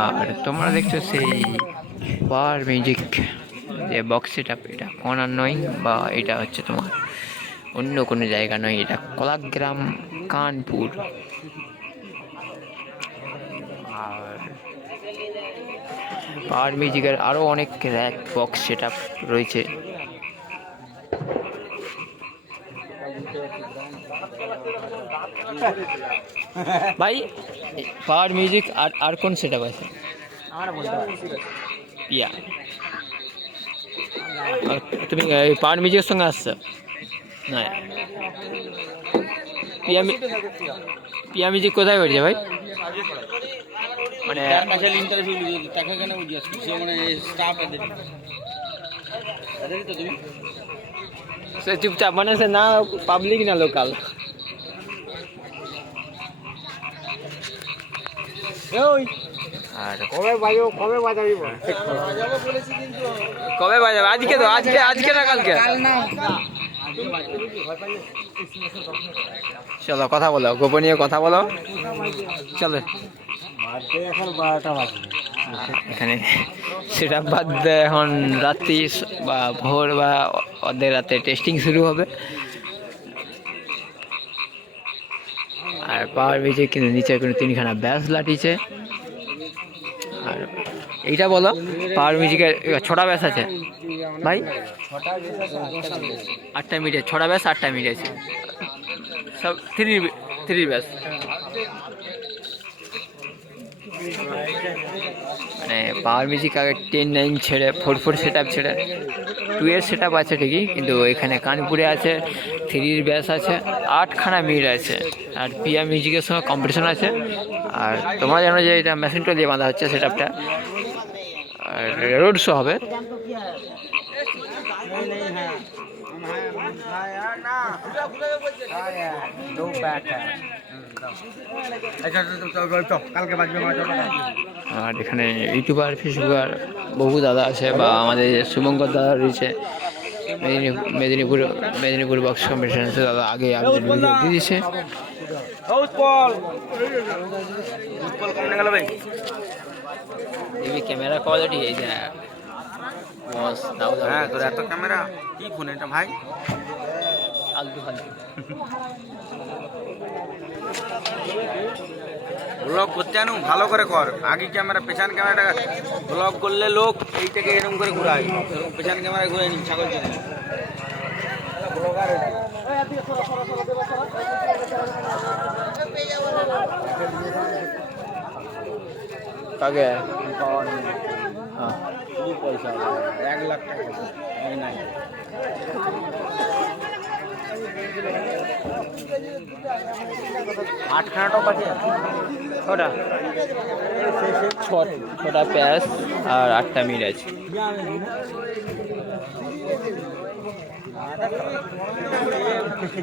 আর তোমরা দেখছো সেই পাওয়ার মিউজিক যে বক্স সেটআপ, এটা কোনার নয় বা এটা হচ্ছে তোমার অন্য কোনো জায়গা নয়, এটা কোলাগ্রাম কানপুর। আর পাওয়ার মিউজিকের আরও অনেক র্যাক বক্স সেটআপ রয়েছে। ভাই পাওয়ার মিউজিক আর কোন সেটআপ আছে? পিয়া, তুমি পাওয়ার মিউজিকের সঙ্গে আসছো না? পিয়া মিউজিক কোথায় বেরিয়েছে ভাই? মানে সে চুপচাপ, মানে সে না পাবলিক না লোকাল। আর কবে বাজাবে? আজকে তো, আজকে না কালকে? চলো কথা বলো, গোপনীয় কথা বলো, চলো। এখানে সেটা বাদ দেয়, এখন রাত্রি বা ভোর বা অর্ধেক রাতে টেস্টিং শুরু হবে। আর পাওয়ার মিউজিক কিন্তু নিচে কোনো 3খানা ব্যাস লাটিছে। আর এইটা বলো, পাওয়ার মিউজিকের 6টা ব্যাস আছে ভাই? 8টা মিটে, 6টা ব্যাস 8টা মিট আছে, সব থ্রি ব্যাস। মানে পাওয়ার মিউজিক আগে 10-9 ছেড়ে 4-4 সেটআপ ছেড়ে 2-এর সেটআপ আছে ঠিকই, কিন্তু এখানে কানপুরে আছে 3-র ব্যাস আছে, 8খানা মিট আছে। আর পিয়া মিউজিকের সঙ্গে কম্পিটিশন আছে। আর তোমরা জানো যে এটা মেশিনটা দিয়ে বাঁধা হচ্ছে সেটআপটা, আর রোড শো হবে। আর এখানে ইউটিউবার ফেসবুকার বহু দাদা আছে, বা আমাদের শুভঙ্কর দাদা রয়েছে, মেদিনীপুর বক্স কম্পিটিশন আছে দাদা, আগে আপডেট ভিডিও দিয়ে দিয়েছে। ক্যামেরা কোয়ালিটি এই যে হ্যাঁ, তোর এত ক্যামেরা কি ফোন এটা ভাই? আলতু ফালতু ব্লগ করতে আনু, ভালো করে কর। আগে ক্যামেরা, পেছন ক্যামেরাটা ব্লগ করলে লোক এইটাকে এরকম করে ঘুরায়, পেছন ক্যামেরা ঘুরে নি ছাগল কিনে। কাকে পয়সা 1 লাখ টাকা নাই। 8খানা টপ আছে, 6টা প্যাস আর 8টা মিট আছে।